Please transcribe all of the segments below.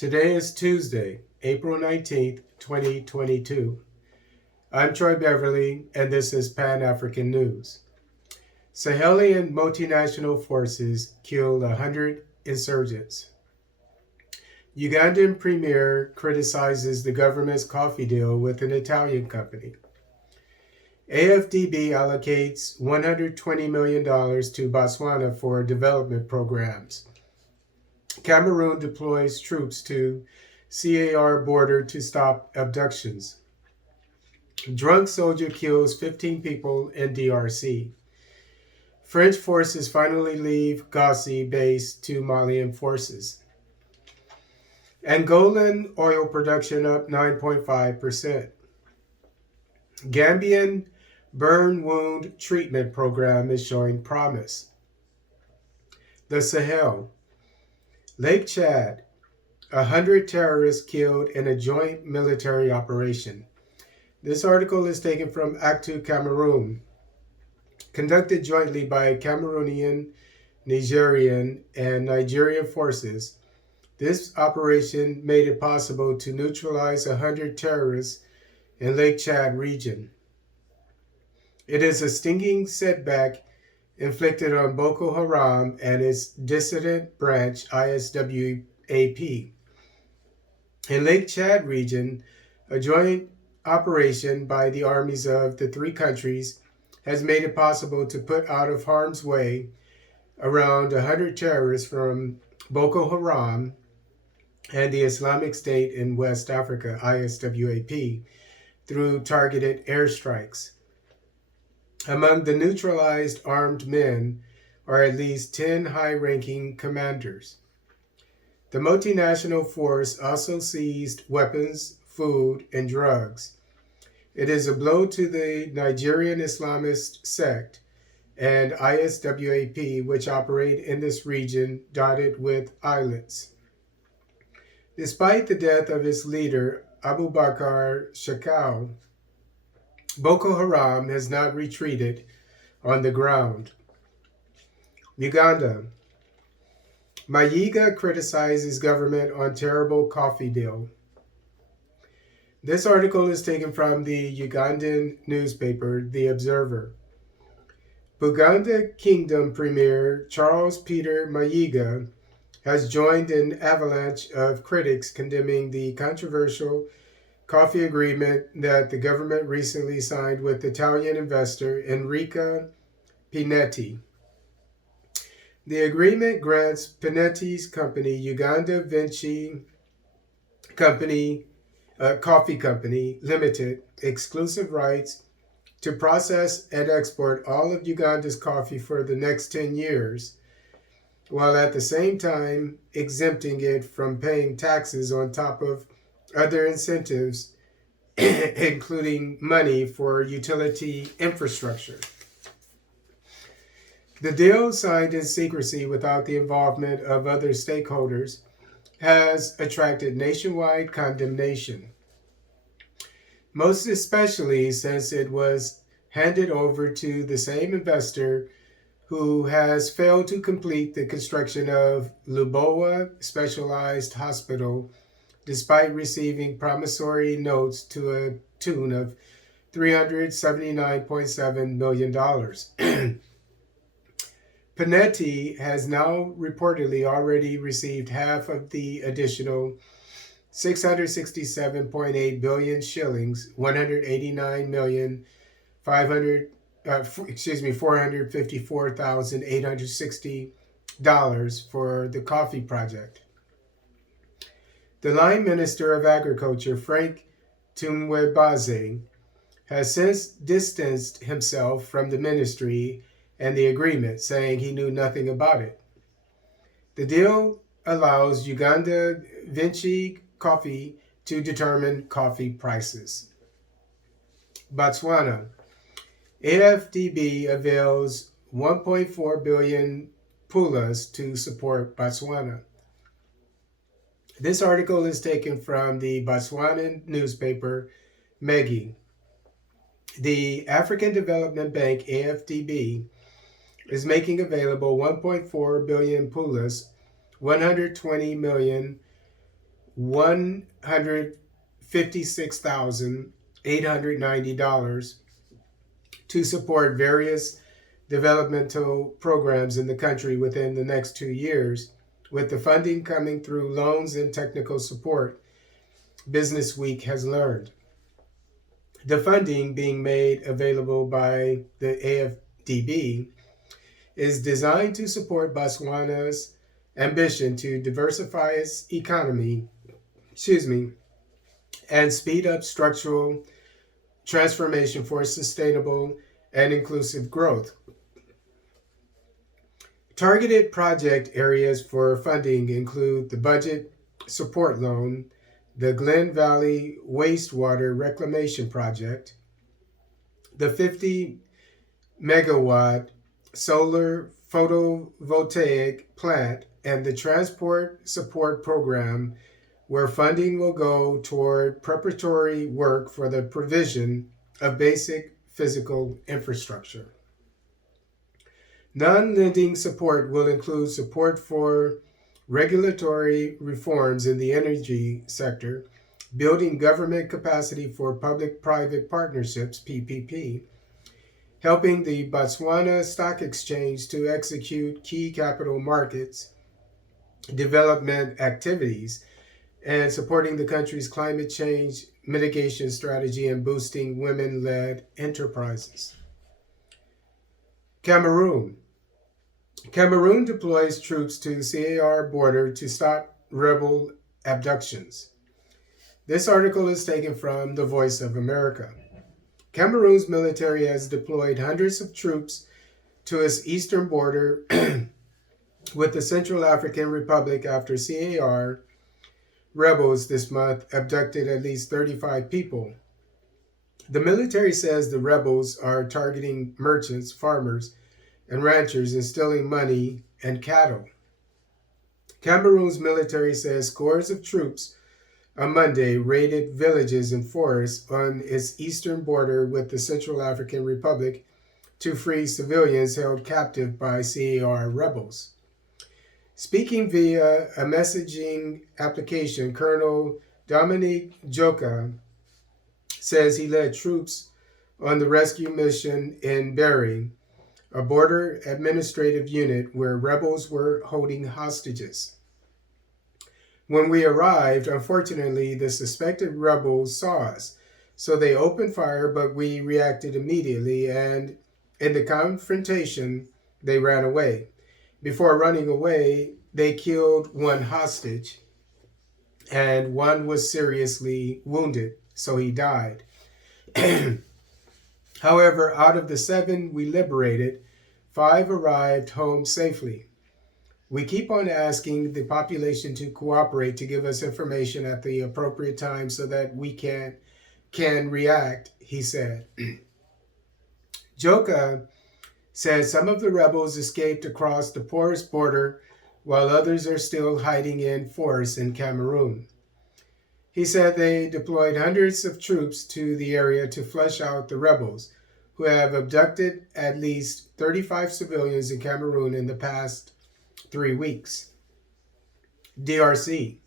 Today is Tuesday, April 19th, 2022. I'm Troy Beverly, and this is Pan-African News. Sahelian multinational forces killed 100 insurgents. Ugandan premier criticizes the government's coffee deal with an Italian company. AfDB allocates $120 million to Botswana for development programs. Cameroon deploys troops to CAR border to stop abductions. Drunk soldier kills 15 people in DRC. French forces finally leave Gossi base to Malian forces. Angolan oil production up 9.5%. Gambian burn wound treatment program is showing promise. The Sahel. Lake Chad, 100 terrorists killed in a joint military operation. This article is taken from Actu Cameroon, conducted jointly by Cameroonian, Nigerian, and Nigerian forces. This operation made it possible to neutralize 100 terrorists in Lake Chad region. It is a stinging setback inflicted on Boko Haram and its dissident branch ISWAP. In Lake Chad region, a joint operation by the armies of the three countries has made it possible to put out of harm's way around 100 terrorists from Boko Haram and the Islamic State in West Africa, ISWAP, through targeted airstrikes. Among the neutralized armed men are at least 10 high-ranking commanders. The multinational force also seized weapons, food, and drugs. It is a blow to the Nigerian Islamist sect and ISWAP, which operate in this region dotted with islets. Despite the death of its leader, Abu Bakr Shekau, Boko Haram has not retreated on the ground. Uganda. Myiga criticizes government on terrible coffee deal. This article is taken from the Ugandan newspaper, The Observer. Buganda Kingdom Premier Charles Peter Myiga has joined an avalanche of critics condemning the controversial coffee agreement that the government recently signed with Italian investor Enrico Pinetti. The agreement grants Pinetti's company, Uganda Vinci Coffee Company Limited, exclusive rights to process and export all of Uganda's coffee for the next 10 years, while at the same time exempting it from paying taxes on top of other incentives, including money for utility infrastructure. The deal, signed in secrecy without the involvement of other stakeholders, has attracted nationwide condemnation, most especially since it was handed over to the same investor who has failed to complete the construction of Lubowa Specialized Hospital despite receiving promissory notes to a tune of $379.7 million. Pinetti has now reportedly already received half of the additional 667.8 billion shillings, 454,860 dollars for the coffee project. The line minister of agriculture, Frank Tumwebaze, has since distanced himself from the ministry and the agreement, saying he knew nothing about it. The deal allows Uganda Vinci Coffee to determine coffee prices. Botswana. AfDB avails 1.4 billion pulas to support Botswana. This article is taken from the Botswanan newspaper, Myiga. The African Development Bank, AfDB, is making available 1.4 billion pulas, 120 million $156,890 to support various developmental programs in the country within the next 2 years, with the funding coming through loans and technical support, Business Week has learned. The funding being made available by the AfDB is designed to support Botswana's ambition to diversify its economy, and speed up structural transformation for sustainable and inclusive growth. Targeted project areas for funding include the budget support loan, the Glen Valley Wastewater Reclamation Project, the 50 megawatt solar photovoltaic plant, and the Transport Support Program, where funding will go toward preparatory work for the provision of basic physical infrastructure. Non-lending support will include support for regulatory reforms in the energy sector, building government capacity for public-private partnerships, PPP, helping the Botswana Stock Exchange to execute key capital markets development activities, and supporting the country's climate change mitigation strategy and boosting women-led enterprises. Cameroon deploys troops to CAR border to stop rebel abductions. This article is taken from The Voice of America. Cameroon's military has deployed hundreds of troops to its eastern border with the Central African Republic after CAR rebels this month abducted at least 35 people. The military says the rebels are targeting merchants, farmers, and ranchers and stealing money and cattle. Cameroon's military says scores of troops on Monday raided villages and forests on its eastern border with the Central African Republic to free civilians held captive by CAR rebels. Speaking via a messaging application, Colonel Dominique Joka says he led troops on the rescue mission in Beri, a border administrative unit where rebels were holding hostages. When we arrived, unfortunately, the suspected rebels saw us, so they opened fire, but we reacted immediately, and in the confrontation, they ran away. Before running away, they killed one hostage, and one was seriously wounded, so he died. However, out of the 7 we liberated, 5 arrived home safely. We keep on asking the population to cooperate to give us information at the appropriate time so that we can react, he said. Joka says some of the rebels escaped across the porous border while others are still hiding in forests in Cameroon. He said they deployed hundreds of troops to the area to flush out the rebels, who have abducted at least 35 civilians in Cameroon in the past 3 weeks. DRC.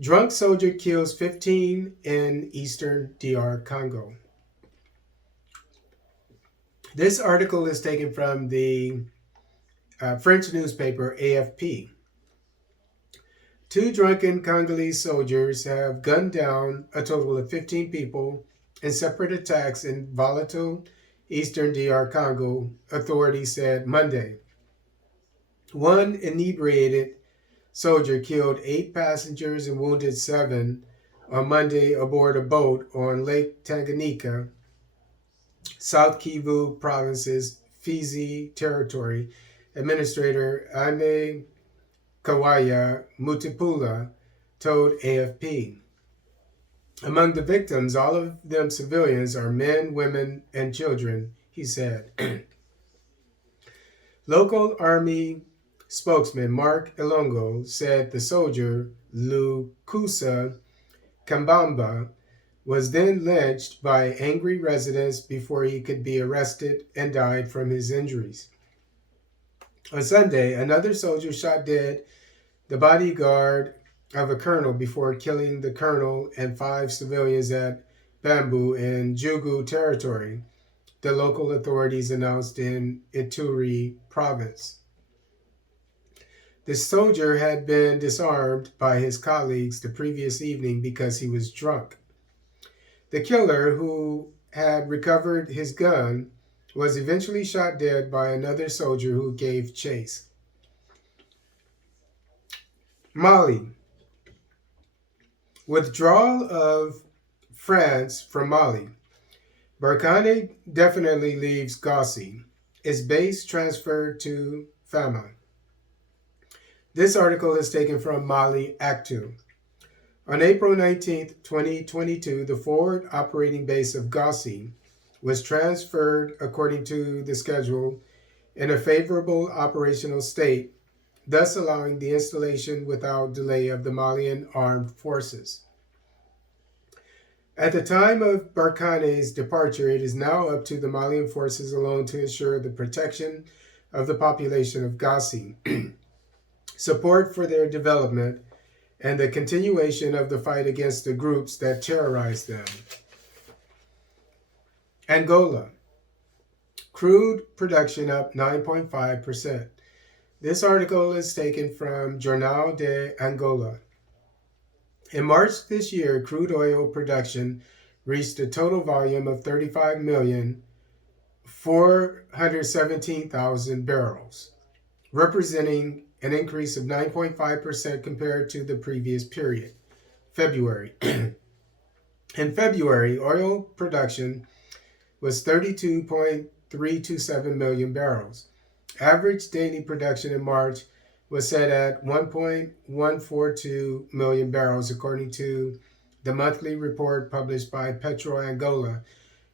Drunk soldier kills 15 in eastern DR Congo. This article is taken from the French newspaper AFP. 2 drunken Congolese soldiers have gunned down a total of 15 people in separate attacks in volatile eastern DR Congo, authorities said Monday. One inebriated soldier killed 8 passengers and wounded 7 on Monday aboard a boat on Lake Tanganyika, South Kivu Province's Fizi Territory. Administrator Ame Kawaya Mutipula told AFP. Among the victims, all of them civilians, are men, women, and children, he said. Local army spokesman Mark Elongo said the soldier, Lukusa Kambamba, was then lynched by angry residents before he could be arrested and died from his injuries. On Sunday, another soldier shot dead the bodyguard of a colonel before killing the colonel and 5 civilians at Bambu in Jugu territory, the local authorities announced in Ituri province. The soldier had been disarmed by his colleagues the previous evening because he was drunk. The killer, who had recovered his gun, was eventually shot dead by another soldier who gave chase. Mali. Withdrawal of France from Mali. Barkhane definitely leaves Gossi. Its base transferred to Fama. This article is taken from Mali Actu. On April 19, 2022, the forward operating base of Gossi was transferred according to the schedule in a favorable operational state, thus allowing the installation without delay of the Malian armed forces. At the time of Barkhane's departure, it is now up to the Malian forces alone to ensure the protection of the population of Gossi, support for their development, and the continuation of the fight against the groups that terrorize them. Angola. Crude production up 9.5%. This article is taken from Jornal de Angola. In March this year, crude oil production reached a total volume of 35,417,000 barrels, representing an increase of 9.5% compared to the previous period, February. In February, oil production was 32.327 million barrels. Average daily production in March was set at 1.142 million barrels, according to the monthly report published by Petro Angola,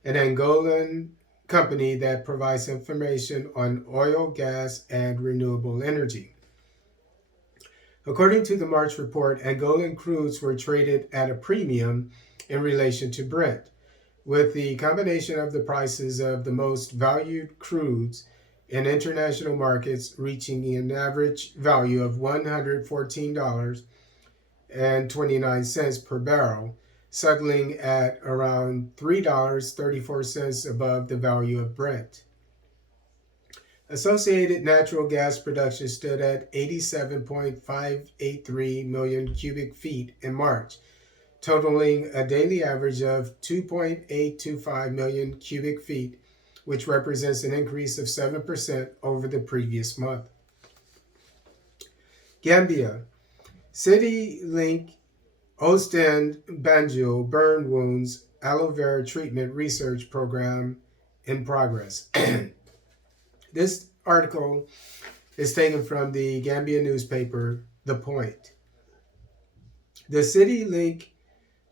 an Angolan company that provides information on oil, gas, and renewable energy. According to the March report, Angolan crudes were traded at a premium in relation to Brent, with the combination of the prices of the most valued crudes in international markets reaching an average value of $114.29 per barrel, settling at around $3.34 above the value of Brent. Associated natural gas production stood at 87.583 million cubic feet in March, totaling a daily average of 2.825 million cubic feet, which represents an increase of 7% over the previous month. Gambia. Citylink, Osten, Banjo, burn wounds, aloe vera treatment research program in progress. This article is taken from the Gambian newspaper, The Point. The Citylink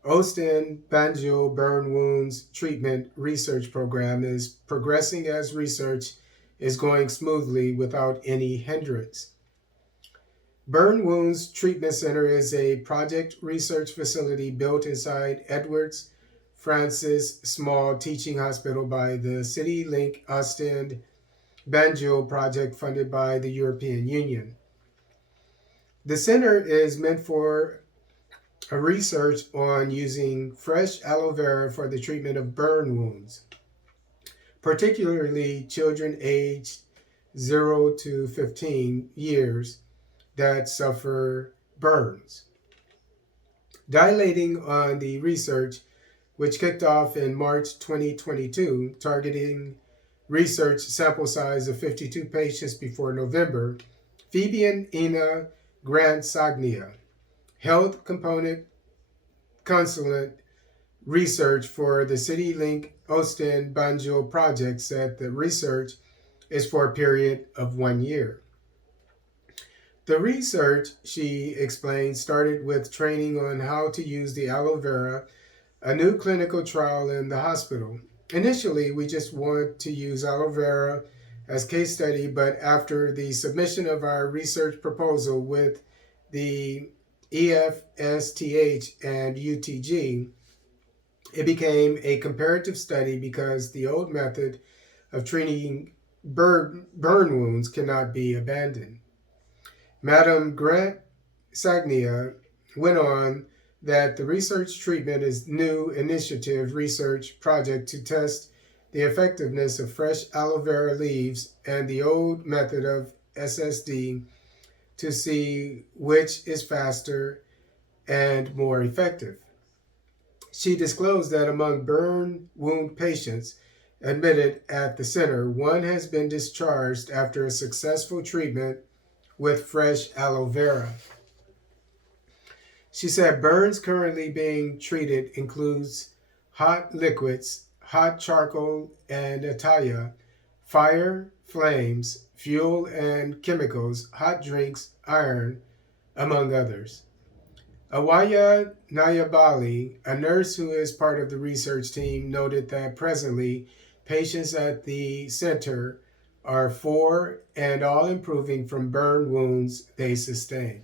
Osten Banjo burn wounds treatment research program is progressing as research is going smoothly without any hindrance. Burn Wounds Treatment Center is a project research facility built inside Edwards Francis Small Teaching Hospital by the Citylink Osten Banjo project funded by the European Union. The center is meant for a research on using fresh aloe vera for the treatment of burn wounds, particularly children aged 0 to 15 years that suffer burns. Dilating on the research, which kicked off in March 2022, targeting research sample size of 52 patients before November, Fabian Ina Grant Sagnia, Health Component Consultant Research for the Citylink Osten Banjo project, said the research is for a period of 1 year. The research, she explained, started with training on how to use the aloe vera, a new clinical trial in the hospital. Initially, we just wanted to use aloe vera as case study, but after the submission of our research proposal with the EFSTH and UTG, it became a comparative study because the old method of treating burn wounds cannot be abandoned. Madam Grant Sagnia, went on that the research treatment is new initiative research project to test the effectiveness of fresh aloe vera leaves and the old method of SSD to see which is faster and more effective. She disclosed that among burn wound patients admitted at the center, one has been discharged after a successful treatment with fresh aloe vera. She said burns currently being treated includes hot liquids, hot charcoal and ataya, fire, flames, fuel and chemicals, hot drinks, iron, among others. Awaya Nayabali, a nurse who is part of the research team, noted that presently patients at the center are 4 and all improving from burn wounds they sustained.